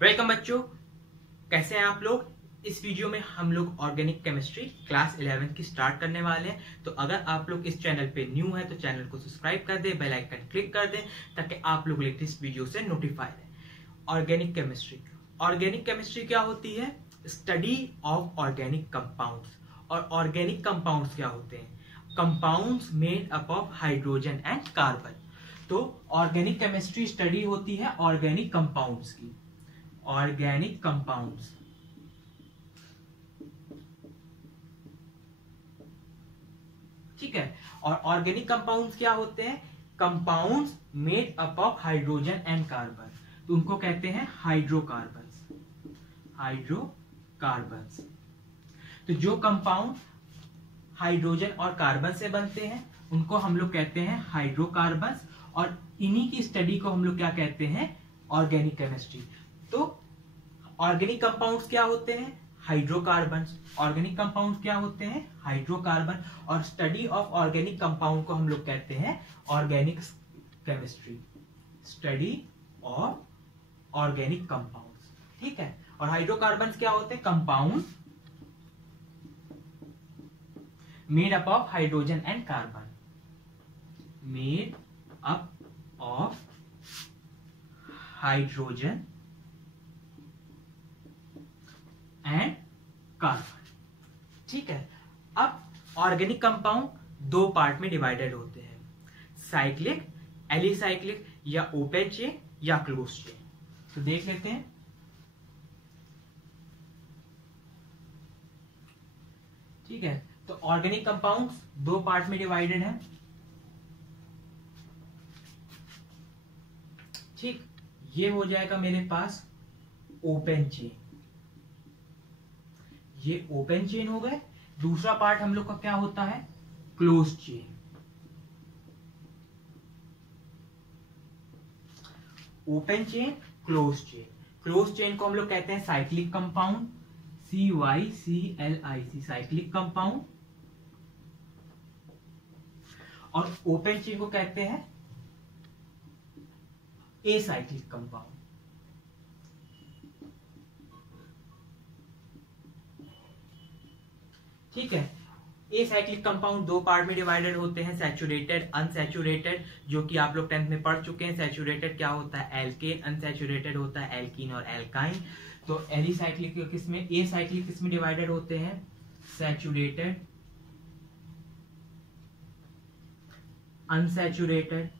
Welcome बच्चों, कैसे हैं आप लोग। इस वीडियो में हम लोग ऑर्गेनिक केमिस्ट्री क्लास 11 की स्टार्ट करने वाले हैं। तो अगर आप लोग इस चैनल पे न्यू है तो चैनल को सब्सक्राइब कर दें, बेल आइकन क्लिक कर दें ताकि आप लोग लेटेस्ट वीडियो से नोटिफाई रहें। ऑर्गेनिक केमिस्ट्री क्या होती है? Study of organic compounds. और ऑर्गेनिक कंपाउंड्स क्या होते हैं? Compounds made up of hydrogen and carbon. तो ऑर्गेनिक केमिस्ट्री स्टडी होती है ऑर्गेनिक कंपाउंड्स की। ऑर्गेनिक कंपाउंड्स, ठीक है। और ऑर्गेनिक कंपाउंड्स क्या होते हैं? Compounds made up of hydrogen and carbon, तो उनको कहते हैं हाइड्रोकार्बन्स। हाइड्रोकार्बन्स, तो जो कंपाउंड हाइड्रोजन और कार्बन से बनते हैं उनको हम लोग कहते हैं हाइड्रोकार्बन्स, और इन्हीं की स्टडी को हम लोग क्या कहते हैं? Organic chemistry. तो ऑर्गेनिक कंपाउंड्स क्या होते हैं? हाइड्रोकार्बन्स। ऑर्गेनिक कंपाउंड्स क्या होते हैं? हाइड्रोकार्बन। और स्टडी ऑफ ऑर्गेनिक कंपाउंड को हम लोग कहते हैं organic chemistry. Study of organic compounds, ठीक है। और हाइड्रोकार्बन्स क्या होते हैं? Compound made up of hydrogen and carbon. Made up of hydrogen and carbon, ठीक है। अब ऑर्गेनिक कंपाउंड दो पार्ट में डिवाइडेड होते हैं, साइक्लिक, एलिसाइक्लिक, या ओपन चेन या क्लोज चेन। तो देख लेते हैं। ठीक है, तो ऑर्गेनिक कंपाउंड्स दो पार्ट में डिवाइडेड है, ठीक। ये हो जाएगा मेरे पास ओपन चेन, ये ओपन चेन हो गए। दूसरा पार्ट हम लोग का क्या होता है? Close chain. Open chain, close chain. Close chain को हम लोग कहते हैं cyclic compound, CYCLIC, cyclic compound. और ओपन चेन को कहते हैं एसाइक्लिक कंपाउंड। ठीक है, एसाइक्लिक कंपाउंड दो पार्ट में डिवाइडेड होते हैं, सैचुरेटेड, अनसैचुरेटेड, जो कि आप लोग 10th में पढ़ चुके हैं। सैचुरेटेड क्या होता है? एल्केन। अनसैचुरेटेड होता है एल्कीन और एल्काइन। तो एलिसाइक्लिक किसमें, एसाइक्लिक किसमें डिवाइडेड होते हैं? Saturated, unsaturated.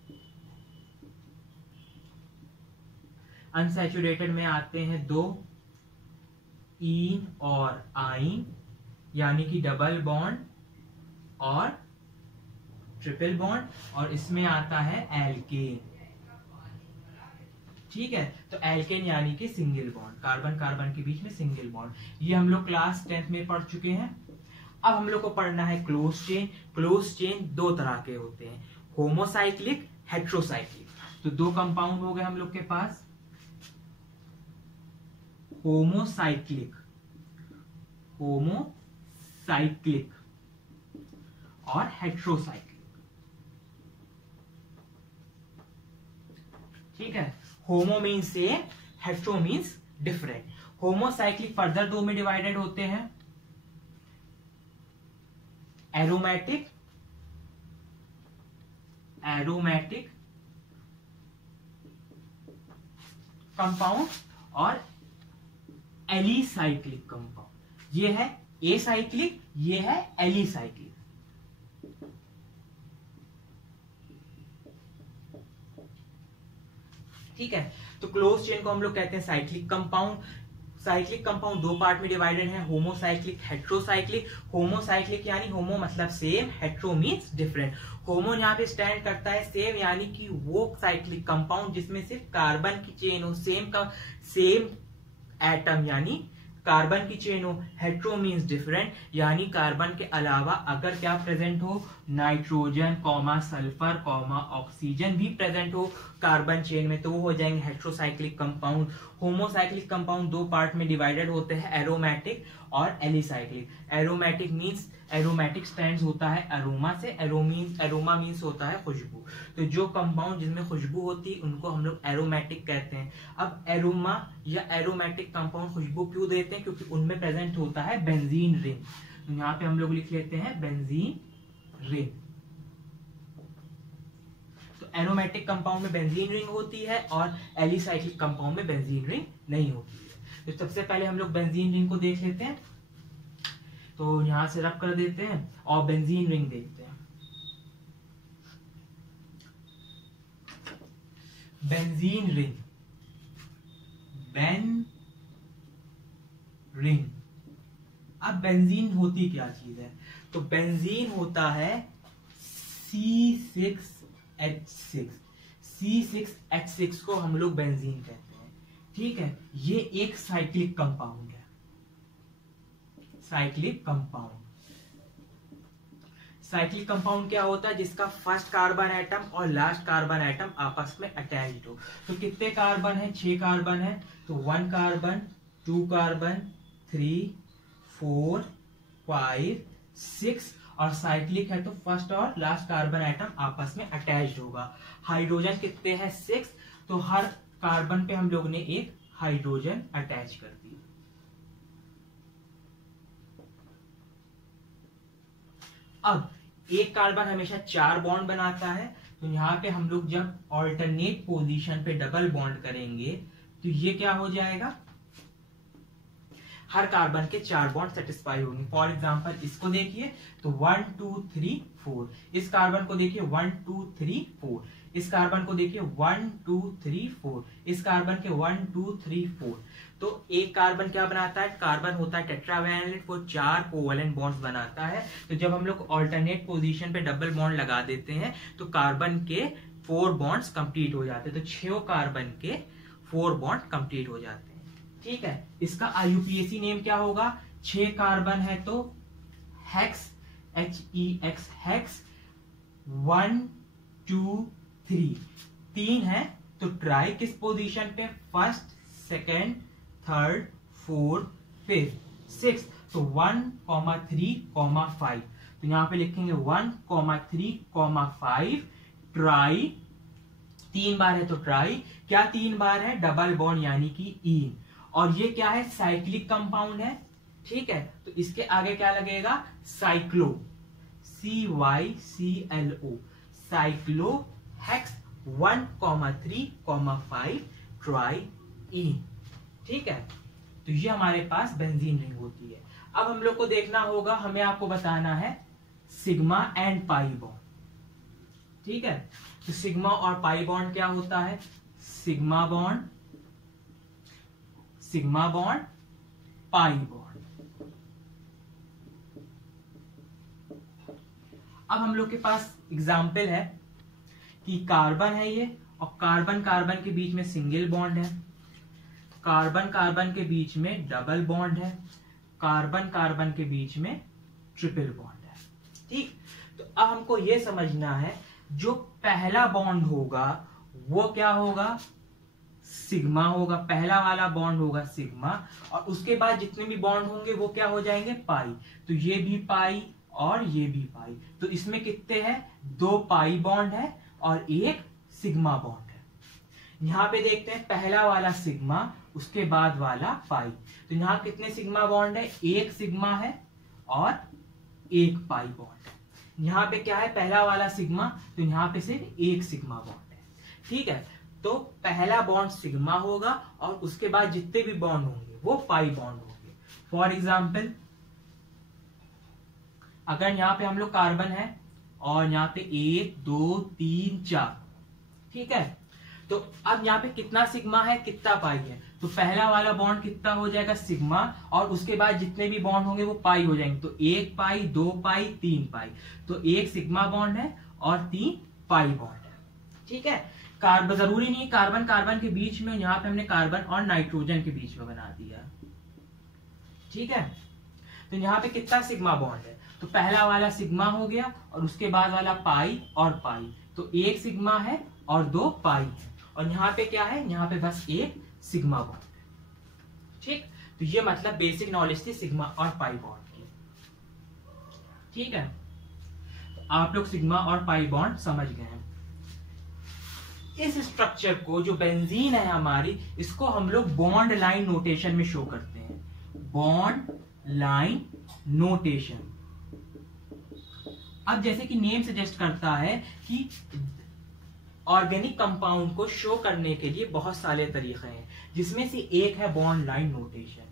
अनसैचुरेटेड में आते हैं दो, ईन और आइन, यानी कि डबल बॉन्ड और ट्रिपल बॉन्ड। और इसमें आता है एल्केन, ठीक है। तो एल्केन यानी कि सिंगल बॉन्ड, कार्बन कार्बन के बीच में सिंगल बॉन्ड। ये हम लोग क्लास 10th में पढ़ चुके हैं। अब हम लोग को पढ़ना है क्लोज चेन। क्लोज चेन दो तरह के होते हैं, होमोसाइक्लिक, हेट्रोसाइक्लिक। तो दो कंपाउंड हो गए हम लोग के पास, होमोसाइक्लिक, होमोसाइक्लिक और हेट्रोसाइक्लिक, ठीक है। होमो means same, hetero means different. Homocyclic further दो में डिवाइडेड होते हैं, एरोमेटिक, एरोमेटिक कंपाउंड और एलिसाइक्लिक कंपाउंड। ये है एसाइक्लिक, ये है एलिसाइक्लिक, ठीक है। तो क्लोज चेन को हम लोग कहते हैं साइक्लिक कंपाउंड। साइक्लिक कंपाउंड दो पार्ट में डिवाइडेड है, होमोसाइक्लिक, हेट्रोसाइक्लिक। होमोसाइक्लिक यानी होमो मतलब सेम, हेट्रो मीन्स डिफरेंट। होमो यहाँ पे स्टैंड करता है सेम, यानी कि वो साइक्लिक कंपाउंड जिसमें सिर्फ कार्बन की चेन हो, सेम का सेम एटम यानी कार्बन की चेन हो। हेट्रो मीन्स डिफरेंट, यानी कार्बन के अलावा अगर क्या प्रेजेंट हो? नाइट्रोजन, सल्फर, ऑक्सीजन भी प्रेजेंट हो, कार्बन चेन में, तो वो हो जाएंगे हेट्रोसाइक्लिक कंपाउंड। होमोसाइक्लिक कंपाउंड दो पार्ट में डिवाइडेड होते हैं, एरोमेटिक और alicyclic. Aromatic means aromatic stands होता है अरोमा से, एरोमा मींस होता है खुशबू। तो जो कंपाउंड जिसमें खुशबू होती है उनको हम लोग एरोमेटिक कहते हैं। अब एरोमा या एरोमेटिक कंपाउंड खुशबू क्यों देते हैं? क्योंकि उनमें प्रेजेंट होता है बेंजीन रिंग। तो यहाँ पे हम लोग लिख लेते हैं बेंजीन रिंग। तो एरोमेटिक कंपाउंड में बेंजीन रिंग होती है और एलिसाइक्लिक कंपाउंड में बेंजीन रिंग नहीं होती है। तो सबसे पहले हम लोग बेंजीन रिंग को देख लेते हैं। तो यहां से रब कर देते हैं और बेंजीन रिंग देखते हैं। Benzene ring, Ben ring. अब बेंजीन होती क्या चीज है? तो बेंजीन होता है C6H6। C6H6 को हम लोग बेंजीन कहते हैं, ठीक है। ये एक साइक्लिक कंपाउंड है, साइक्लिक कंपाउंड। साइक्लिक कंपाउंड क्या होता है? जिसका फर्स्ट कार्बन एटम और लास्ट कार्बन एटम आपस में अटैच्ड हो। तो कितने कार्बन है? 6 कार्बन है। तो 1 कार्बन, 2 कार्बन, 3, 4, 5, 6 और साइक्लिक है तो फर्स्ट और लास्ट कार्बन एटम आपस में अटैच्ड होगा। हाइड्रोजन कितने हैं? 6। तो हर कार्बन पे हम लोग ने एक हाइड्रोजन अटैच कर दी। अब एक कार्बन हमेशा 4 बॉन्ड बनाता है, तो यहाँ पे हम लोग जब ऑल्टरनेट पोजीशन पे डबल बॉन्ड करेंगे तो ये क्या हो जाएगा? हर कार्बन के 4 बॉन्ड सेटिस्फाई होंगे। फॉर एग्जांपल इसको देखिए तो 1 2 3 4, इस कार्बन को देखिए 1 2 3 4, इस कार्बन को देखिए 1 2 3 4, इस कार्बन के 1 2 3 4। तो एक कार्बन क्या बनाता है? कार्बन होता है टेट्रावैलेंट, वो 4 कोवैलेंट बॉन्ड्स बनाता है। तो जब हम लोग ऑल्टरनेट पोजीशन पे डबल बॉन्ड लगा देते हैं तो कार्बन के 4 बॉन्ड्स कंप्लीट हो जाते हैं। तो 6 कार्बन के 4 बॉन्ड कंप्लीट हो जाते हैं, ठीक है। इसका IUPAC नेम क्या होगा? 6 कार्बन है तो हेक्स, HEX हेक्स, 1 2 3। 3 है तो ट्राई किस पोजीशन पे? First, second, third, fourth, fifth, 6। तो 1, 3, 5। तो यहां पे लिखेंगे 1, 3, 5 ट्राई। 3 बार है तो ट्राई। क्या 3 बार है? डबल बॉन्ड यानी कि ईन। और ये क्या है? साइक्लिक कंपाउंड है, ठीक है। तो इसके आगे क्या लगेगा? Cyclo, CYCLO, cyclo hex 1, 3, 5 triene, ठीक है। तो ये हमारे पास बेंजीन रिंग होती है। अब हम लोग को देखना होगा, हमें आपको बताना है सिग्मा एंड पाई बॉन्ड, ठीक है। तो सिग्मा और पाई बॉन्ड क्या होता है? Sigma bond, sigma bond, pi bond. अब हम लोग के पास एग्जाम्पल है कि कार्बन है ये और कार्बन कार्बन के बीच में सिंगल बॉन्ड है, कार्बन कार्बन के बीच में डबल बॉन्ड है, कार्बन कार्बन के बीच में ट्रिपल बॉन्ड है, ठीक। तो अब हमको ये समझना है जो पहला बॉन्ड होगा वो क्या होगा? सिग्मा होगा। पहला वाला बॉन्ड होगा सिग्मा और उसके बाद जितने भी बॉन्ड होंगे वो क्या हो जाएंगे? पाई। तो ये भी पाई और ये भी पाई। तो इसमें कितने हैं? 2 पाई बॉन्ड है और एक सिग्मा बॉन्ड है। यहां पे देखते हैं पहला वाला सिग्मा, उसके बाद वाला पाई। तो यहां कितने सिग्मा बॉन्ड है? 1 सिग्मा है और 1 पाई बॉन्ड है। यहां पे क्या है? पहला वाला सिग्मा, तो यहां पे सिर्फ 1 सिग्मा बॉन्ड है, ठीक है। तो पहला बॉन्ड सिग्मा होगा और उसके बाद जितने भी बॉन्ड होंगे वो पाई बॉन्ड होंगे। फॉर एग्जाम्पल अगर यहाँ पे हम लोग कार्बन है और यहाँ पे 1 2 3 4, ठीक है। तो अब यहाँ पे कितना सिग्मा है, कितना पाई है? तो पहला वाला बॉन्ड कितना हो जाएगा? सिग्मा, और उसके बाद जितने भी बॉन्ड होंगे वो पाई हो जाएंगे। तो 1 पाई, 2 पाई, 3 पाई। तो 1 सिग्मा बॉन्ड है और 3 पाई बॉन्ड है, ठीक है। कार्बन जरूरी नहीं कार्बन कार्बन के बीच में, यहाँ पे हमने कार्बन और नाइट्रोजन के बीच में बना दिया, ठीक है। तो यहाँ पे कितना सिग्मा बॉन्ड है? तो पहला वाला सिग्मा हो गया और उसके बाद वाला पाई और पाई। तो 1 सिग्मा है और 2 पाई है, और यहाँ पे क्या है, यहाँ पे बस एक सिग्मा बॉन्ड है। ठीक, तो ये मतलब बेसिक नॉलेज थी सिग्मा और पाई बॉन्ड की। ठीक है, तो आप लोग सिग्मा और पाई बॉन्ड समझ गए हैं। इस स्ट्रक्चर को, जो बेंजीन है हमारी, इसको हम लोग बॉन्ड लाइन नोटेशन में शो करते हैं, बॉन्ड लाइन नोटेशन। अब जैसे कि नेम सजेस्ट करता है कि ऑर्गेनिक कंपाउंड को शो करने के लिए बहुत सारे तरीके हैं, जिसमें से एक है बॉन्ड लाइन नोटेशन।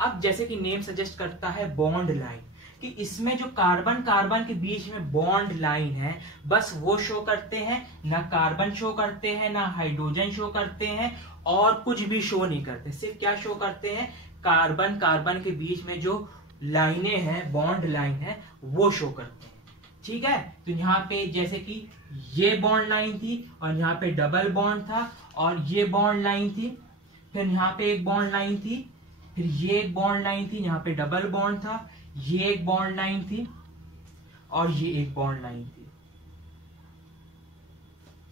अब जैसे कि नेम सजेस्ट करता है बॉन्ड लाइन, कि इसमें जो कार्बन कार्बन के बीच में बॉन्ड लाइन है, बस वो शो करते हैं, ना कार्बन शो करते हैं, ना हाइड्रोजन शो करते हैं, और कुछ भी शो नहीं करते। सिर्फ क्या शो करते हैं, कार्बन कार्बन के बीच में जो लाइनें हैं, बॉन्ड लाइन है, वो शो करते हैं। ठीक है, तो यहाँ पे जैसे कि ये बॉन्ड लाइन थी, और यहाँ पे डबल बॉन्ड था, और ये बॉन्ड लाइन थी, फिर यहाँ पे एक बॉन्ड लाइन थी, फिर ये एक बॉन्ड लाइन थी, यहाँ पे डबल बॉन्ड था, ये एक बॉन्ड लाइन थी, और ये एक बॉन्ड लाइन थी।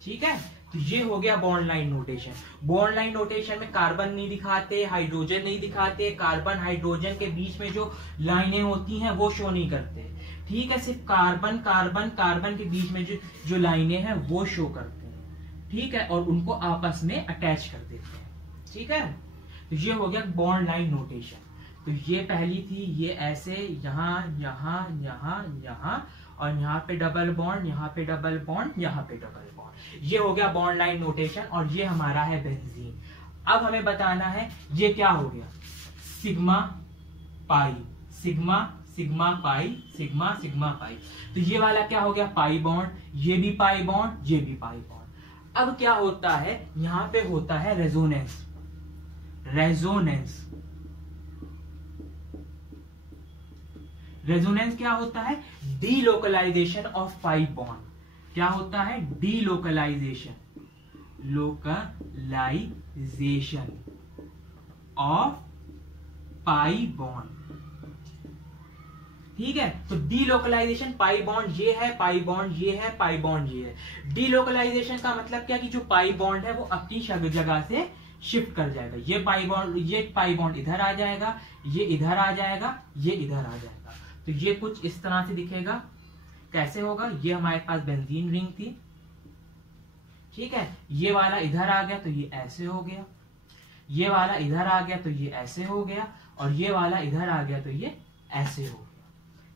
ठीक है, तो ये हो गया bond line notation. Bond line notation में कार्बन नहीं दिखाते, हाइड्रोजन नहीं दिखाते, कार्बन हाइड्रोजन के बीच में जो लाइनें होती हैं वो शो नहीं करते। ठीक है, सिर्फ कार्बन कार्बन कार्बन के बीच में जो लाइनें हैं वो शो करते हैं। ठीक है, और उनको आपस में अटैच कर देते हैं। ठीक है, तो ये हो गया बॉन्ड लाइन नोटेशन। तो ये पहली थी, ये ऐसे यहाँ यहाँ यहाँ यहाँ, और यहाँ पे डबल बॉन्ड, यहाँ पे डबल बॉन्ड, यहाँ पे डबल बॉन्ड। ये हो गया बॉन्ड लाइन नोटेशन, और ये हमारा है बेंजीन। अब हमें बताना है ये क्या हो गया, sigma pi, sigma sigma pi, sigma sigma pi. तो ये वाला क्या हो गया, पाई बॉन्ड, ये भी पाई बॉन्ड, ये भी पाई बॉन्ड। अब क्या होता है, यहां पे होता है रेजोनेंस। रेजोनेंस, रेजोनेंस क्या होता है, डीलोकलाइजेशन ऑफ पाई बॉन्ड। क्या होता है, delocalisation, localisation of pi bond. ठीक है, तो डीलोकलाइजेशन, पाई बॉन्ड ये है, पाई बॉन्ड ये है, पाई बॉन्ड ये है। डीलोकलाइजेशन का मतलब क्या, कि जो पाई बॉन्ड है वो अपनी जगह से शिफ्ट कर जाएगा। ये पाई बॉन्ड इधर आ जाएगा, ये इधर आ जाएगा, ये इधर आ जाएगा। तो ये कुछ इस तरह से दिखेगा। कैसे होगा, ये हमारे पास बेंजीन रिंग थी। ठीक है, ये वाला इधर आ गया तो ये ऐसे हो गया, ये वाला इधर आ गया तो ये ऐसे हो गया, और ये वाला इधर आ गया तो ये ऐसे हो गया।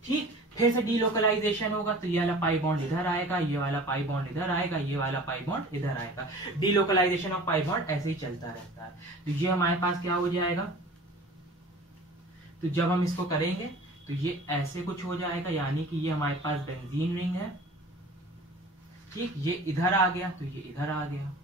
ठीक, फिर से डीलोकलाइजेशन होगा तो ये वाला पाई बॉन्ड इधर आएगा, ये वाला पाई बॉन्ड इधर आएगा, ये वाला पाई बॉन्ड इधर आएगा। डीलोकलाइजेशन ऑफ पाई बॉन्ड ऐसे ही चलता रहता है। तो ये हमारे पास क्या हो जाएगा, तो जब हम इसको करेंगे तो ये ऐसे कुछ हो जाएगा, यानी कि ये हमारे पास बेंजीन रिंग है। ठीक, ये इधर आ गया तो ये इधर आ गया,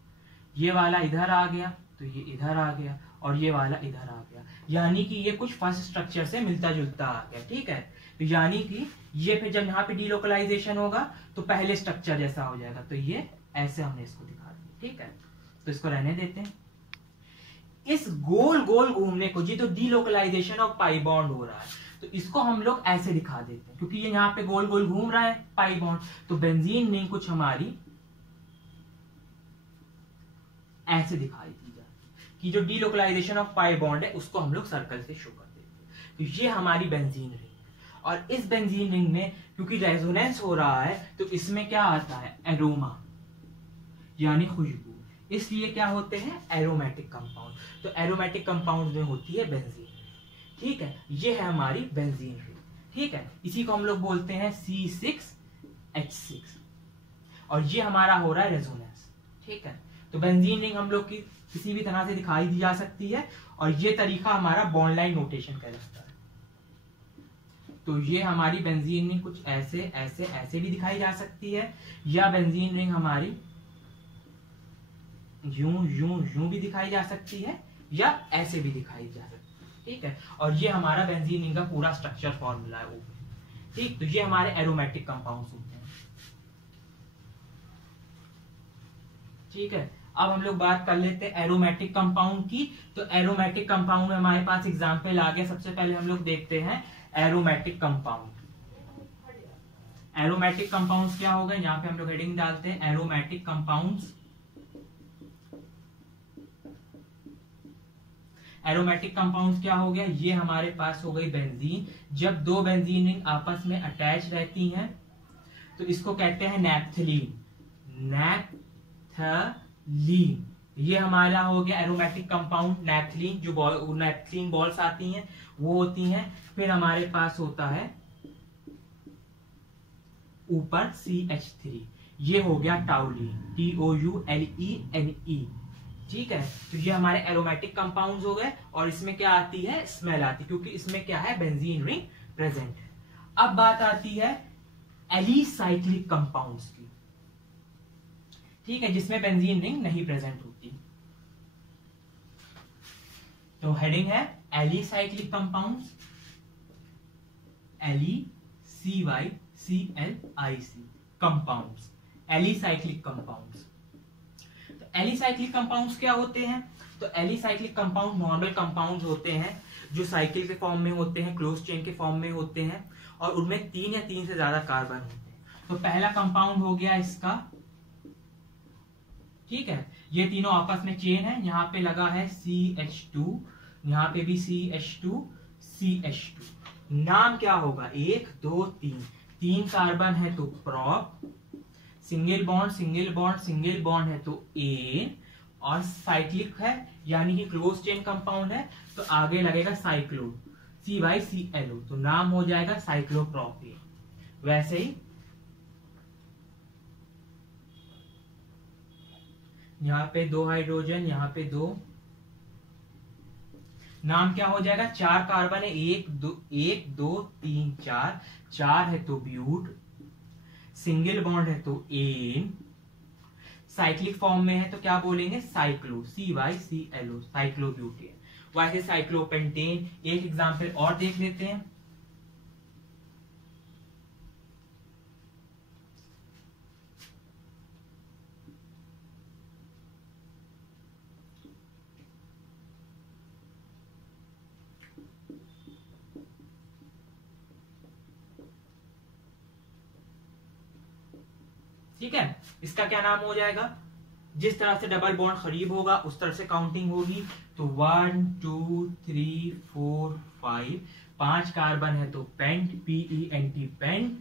ये वाला इधर आ गया तो ये इधर आ गया, और ये वाला इधर आ गया, यानी कि ये कुछ फर्स्ट स्ट्रक्चर से मिलता जुलता आ गया। ठीक है, तो यानी कि ये फिर जब यहाँ पे डीलोकलाइजेशन होगा तो पहले स्ट्रक्चर जैसा हो जाएगा। तो ये ऐसे हमने इसको दिखा दिया। ठीक है, तो इसको रहने देते हैं। इस गोल गोल घूमने को, जी तो डीलोकलाइजेशन ऑफ पाई बॉन्ड हो रहा है, तो इसको हम लोग ऐसे दिखा देते हैं, क्योंकि ये यहाँ पे गोल गोल घूम रहा है पाई बॉन्ड। तो बेंजीन रिंग कुछ हमारी ऐसे दिखाई दी जाती, कि जो डीलोकलाइजेशन ऑफ पाई बॉन्ड है उसको हम लोग सर्कल से शो कर देते हैं। तो ये हमारी बेंजीन रिंग, और इस बेंजीन रिंग में क्योंकि रेजोनेंस हो रहा है तो इसमें क्या आता है, एरोमा, यानी खुशबू। इसलिए क्या होते हैं, एरोमेटिक कंपाउंड। तो एरोमेटिक कंपाउंड में होती है बेंजीन। ठीक है, ये है हमारी बेंजीन रिंग। ठीक है, इसी को हम लोग बोलते हैं C6H6, और ये हमारा हो रहा है रेजोनेंस। ठीक है, तो बेंजीन रिंग हम लोग की किसी भी तरह से दिखाई दी जा सकती है, और ये तरीका हमारा बॉन्ड लाइन नोटेशन कहलाता है। तो ये हमारी बेंजीन रिंग कुछ ऐसे ऐसे ऐसे भी दिखाई जा सकती है, या बेंजीन रिंग हमारी यूं यूं यूं भी दिखाई जा सकती है, या ऐसे भी दिखाई जा सकती है। ठीक है, और ये हमारा बेंजीन रिंग का पूरा स्ट्रक्चर फॉर्मूला है। ठीक, तो ये हमारे एरोमेटिक कंपाउंड्स होते हैं। ठीक है, अब हम लोग बात कर लेते हैं एरोमेटिक कंपाउंड की। तो एरोमेटिक कंपाउंड में हमारे पास एग्जांपल आ गया। सबसे पहले हम लोग देखते हैं एरोमेटिक कंपाउंड। एरोमेटिक कंपाउंड्स क्या होगा, यहाँ पे हम लोग हेडिंग डालते हैं एरोमेटिक कंपाउंड्स। एरोमेटिक कंपाउंड क्या हो गया, ये हमारे पास हो गई बेंजीन। जब दो बेंजीन रिंग आपस में अटैच रहती हैं तो इसको कहते हैं नैप्थलीन। नैप्थलीन ये हमारा हो गया एरोमेटिक कंपाउंड नैप्थलीन। जो नैप्थलीन बॉल्स आती हैं वो होती हैं। फिर हमारे पास होता है ऊपर CH3, ये हो गया टाउलीन, TOULENE। ठीक है, तो ये हमारे एरोमेटिक कंपाउंड्स हो गए और इसमें क्या आती है, स्मेल आती है, क्योंकि इसमें क्या है, बेंजीन रिंग प्रेजेंट है। अब बात आती है एलिसाइक्लिक कंपाउंड्स की। ठीक है, जिसमें बेंजीन रिंग नहीं प्रेजेंट होती। तो हेडिंग है alicyclic compounds, ELICYCLIC compounds, alicyclic compounds. तो एलिसाइक्लिक कंपाउंड्स क्या होते हैं, तो एलिसाइक्लिक कंपाउंड नॉर्मल कंपाउंड्स होते हैं जो साइकिल के फॉर्म में होते हैं, क्लोज चेन के फॉर्म में होते हैं और उनमें 3 या 3 से ज्यादा कार्बन होते हैं। तो पहला कंपाउंड हो गया इसका, ठीक है, ये तीनों आपस में चेन है, यहाँ पे लगा है CH2, यहाँ पे भी CH2 CH2। नाम क्या होगा, 1 2 3, 3 कार्बन है तो prop, single bond single bond single bond है तो एन, और साइक्लिक है यानी कि क्लोज चेन कंपाउंड है तो आगे लगेगा साइक्लो, CYCLO, तो नाम हो जाएगा साइक्लोप्रोपेन। वैसे ही यहाँ पे 2 हाइड्रोजन, यहाँ पे 2, नाम क्या हो जाएगा, 4 कार्बन है, 1 2 3 4, 4 है तो ब्यूट, सिंगल बॉन्ड है तो एन, साइक्लिक फॉर्म में है तो क्या बोलेंगे, साइक्लो, CYCLO, साइक्लोब्यूटेन। वैसे साइक्लोपेंटेन, एक एग्जांपल और देख लेते हैं। ठीक है, इसका क्या नाम हो जाएगा, जिस तरह से डबल बॉन्ड करीब होगा उस तरह से काउंटिंग होगी। तो 1 2 3 4 5, 5 कार्बन है तो pent, PENT pent,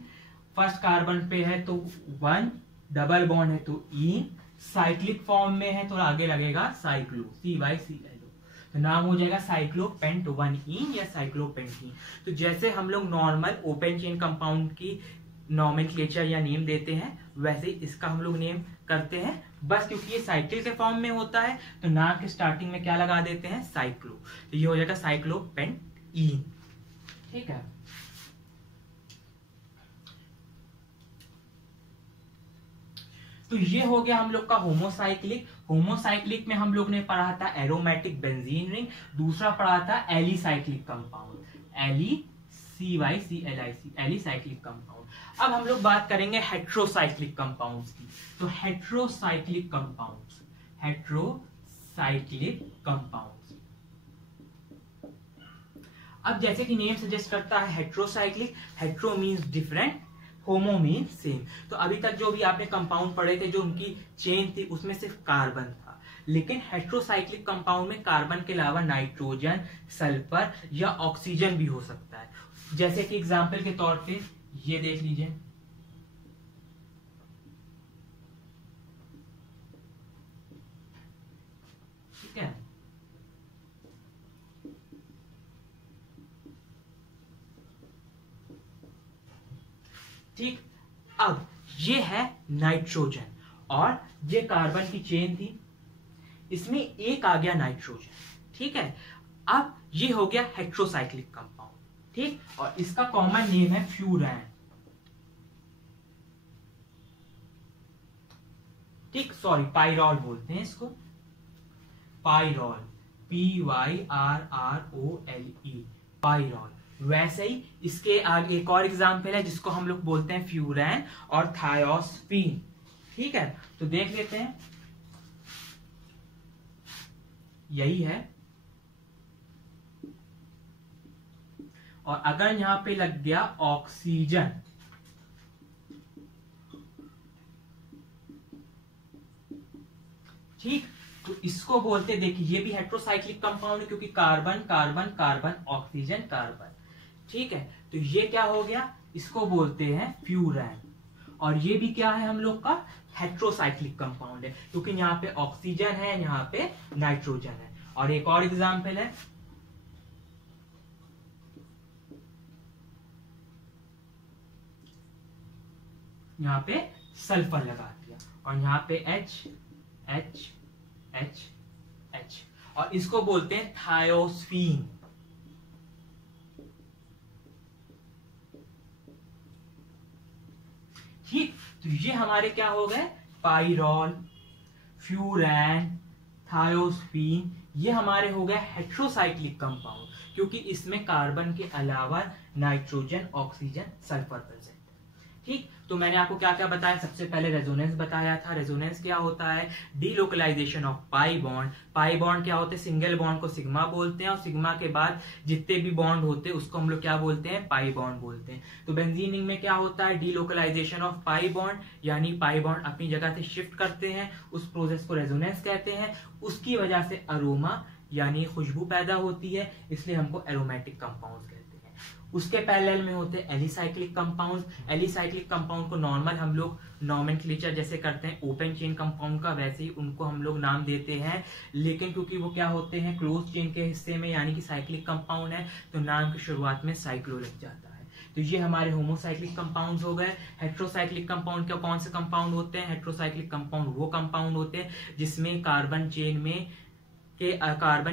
first carbon पे है तो 1, डबल बॉन्ड है तो इन, साइक्लिक फॉर्म में है तो आगे लगेगा साइक्लो, CYCLO, तो नाम हो जाएगा साइक्लोपेंट 1 इन या साइक्लोपेंटीन। तो जैसे हम लोग नॉर्मल ओपन चेन कंपाउंड की नॉमेनक्लेचर या नेम देते हैं वैसे ही इसका हम लोग नेम करते हैं, बस क्योंकि ये साइकिल के फॉर्म में होता है तो नाम के स्टार्टिंग में क्या लगा देते हैं, साइक्लो, तो ये हो जाएगा साइक्लोपेंटीन। ठीक है, तो ये हो गया हम लोग का होमोसाइक्लिक। होमोसाइक्लिक में हम लोग ने पढ़ा था एरोमेटिक बेंजीन रिंग, दूसरा पढ़ा था alicyclic compound, ELICYCLIC, alicyclic compound. अब हम लोग बात करेंगे हेट्रोसाइक्लिक कंपाउंड्स की। तो हेट्रोसाइक्लिक कंपाउंड्स, हेट्रोसाइक्लिक कंपाउंड्स, अब जैसे कि नेम सजेस्ट करता है हेट्रोसाइक्लिक, हेट्रो मींस डिफरेंट, होमो मींस सेम। तो अभी तक जो भी आपने कंपाउंड पढ़े थे जो उनकी चेन थी उसमें सिर्फ कार्बन था, लेकिन हेट्रोसाइक्लिक कंपाउंड में कार्बन के अलावा नाइट्रोजन, सल्फर या ऑक्सीजन भी हो सकता है। जैसे कि एग्जांपल के तौर पे ये देख लीजिए, ठीक है, ठीक। अब ये है नाइट्रोजन और ये कार्बन की चेन थी, इसमें एक आ गया नाइट्रोजन, ठीक है। अब ये हो गया हेट्रोसाइक्लिक कंपाउंड, ठीक, और इसका कॉमन नेम है फ्यूरैन, ठीक, सॉरी पाइरॉल बोलते हैं इसको, पाइरॉल, PYRROLE, पाइरॉल। वैसे ही इसके आगे एक और एग्जाम्पल है जिसको हम लोग बोलते हैं फ्यूरैन और थायोस्फीन, ठीक है, तो देख लेते हैं, यही है। और अगर यहां पे लग गया ऑक्सीजन, ठीक, तो इसको बोलते हैं, देखिए ये भी हेट्रोसाइक्लिक कंपाउंड है क्योंकि carbon carbon carbon oxygen carbon, ठीक है। तो ये क्या हो गया, इसको बोलते हैं फ्यूरैन। और ये भी क्या है हम लोग का हेट्रोसाइक्लिक कंपाउंड है क्योंकि यहाँ पे ऑक्सीजन है, यहाँ पे नाइट्रोजन है। और एक और एग्जांपल है, यहाँ पे सल्फर लगा दिया और यहाँ पे H H H H, और इसको बोलते हैं थायोस्फीन। ठीक, तो ये हमारे क्या हो गए, पाइरॉल, फ्यूरैन, थायोस्फीन, ये हमारे हो गए हेट्रोसाइक्लिक कंपाउंड क्योंकि इसमें कार्बन के अलावा नाइट्रोजन, ऑक्सीजन, सल्फर प्रेजेंट है। ठीक, तो मैंने आपको क्या क्या बताया, सबसे पहले रेजोनेंस बताया था। रेजोनेंस क्या होता है, delocalisation of pi bond. Pi bond क्या होते हैं, सिंगल बॉन्ड को सिग्मा बोलते हैं और सिग्मा के बाद जितने भी बॉन्ड होते हैं उसको हम लोग क्या बोलते हैं, पाई बॉन्ड बोलते हैं। तो बेंजीन में क्या होता है, डीलोकलाइजेशन ऑफ पाई बॉन्ड, यानी पाई बॉन्ड अपनी जगह से शिफ्ट करते हैं, उस प्रोसेस को रेजोनेंस कहते हैं। उसकी वजह से अरोमा यानी खुशबू पैदा होती है, इसलिए हमको एरोमेटिक कंपाउंड कहते हैं। उसके पैरेलल में होते हैं एलिसाइक्लिक कंपाउंड। एलिसाइक्लिक कंपाउंड को नॉर्मल हम लोग नॉमेनक्लेचर जैसे करते हैं ओपन चेन कंपाउंड का, वैसे ही उनको हम लोग नाम देते हैं, लेकिन क्योंकि वो क्या होते हैं क्लोज चेन के हिस्से में यानी कि साइक्लिक कंपाउंड है, तो नाम की शुरुआत में साइक्लो लग जाता है। तो ये हमारे होमोसाइक्लिक कंपाउंड्स हो गए। हेट्रोसाइक्लिक कंपाउंड क्या, कौन से कंपाउंड होते हैं, हेट्रोसाइक्लिक कंपाउंड वो कंपाउंड होते हैं जिसमें कार्बन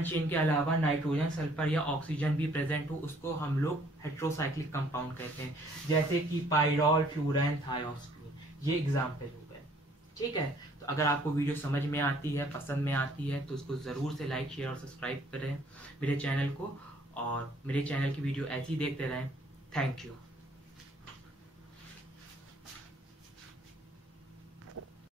चेन के अलावा नाइट्रोजन, सल्फर या ऑक्सीजन भी प्रेजेंट हो, उसको हम लोग हेट्रोसाइक्लिक कंपाउंड कहते हैं, जैसे कि पाइरॉल, फ्यूरैन, थायोस्फीन, ये एग्जांपल हो गए। ठीक है, तो अगर आपको वीडियो समझ में आती है, पसंद में आती है, तो उसको जरूर से लाइक, शेयर और सब्सक्राइब करें मेरे चैनल को, और मेरे चैनल की वीडियो ऐसे ही देखते रहें। Thank you.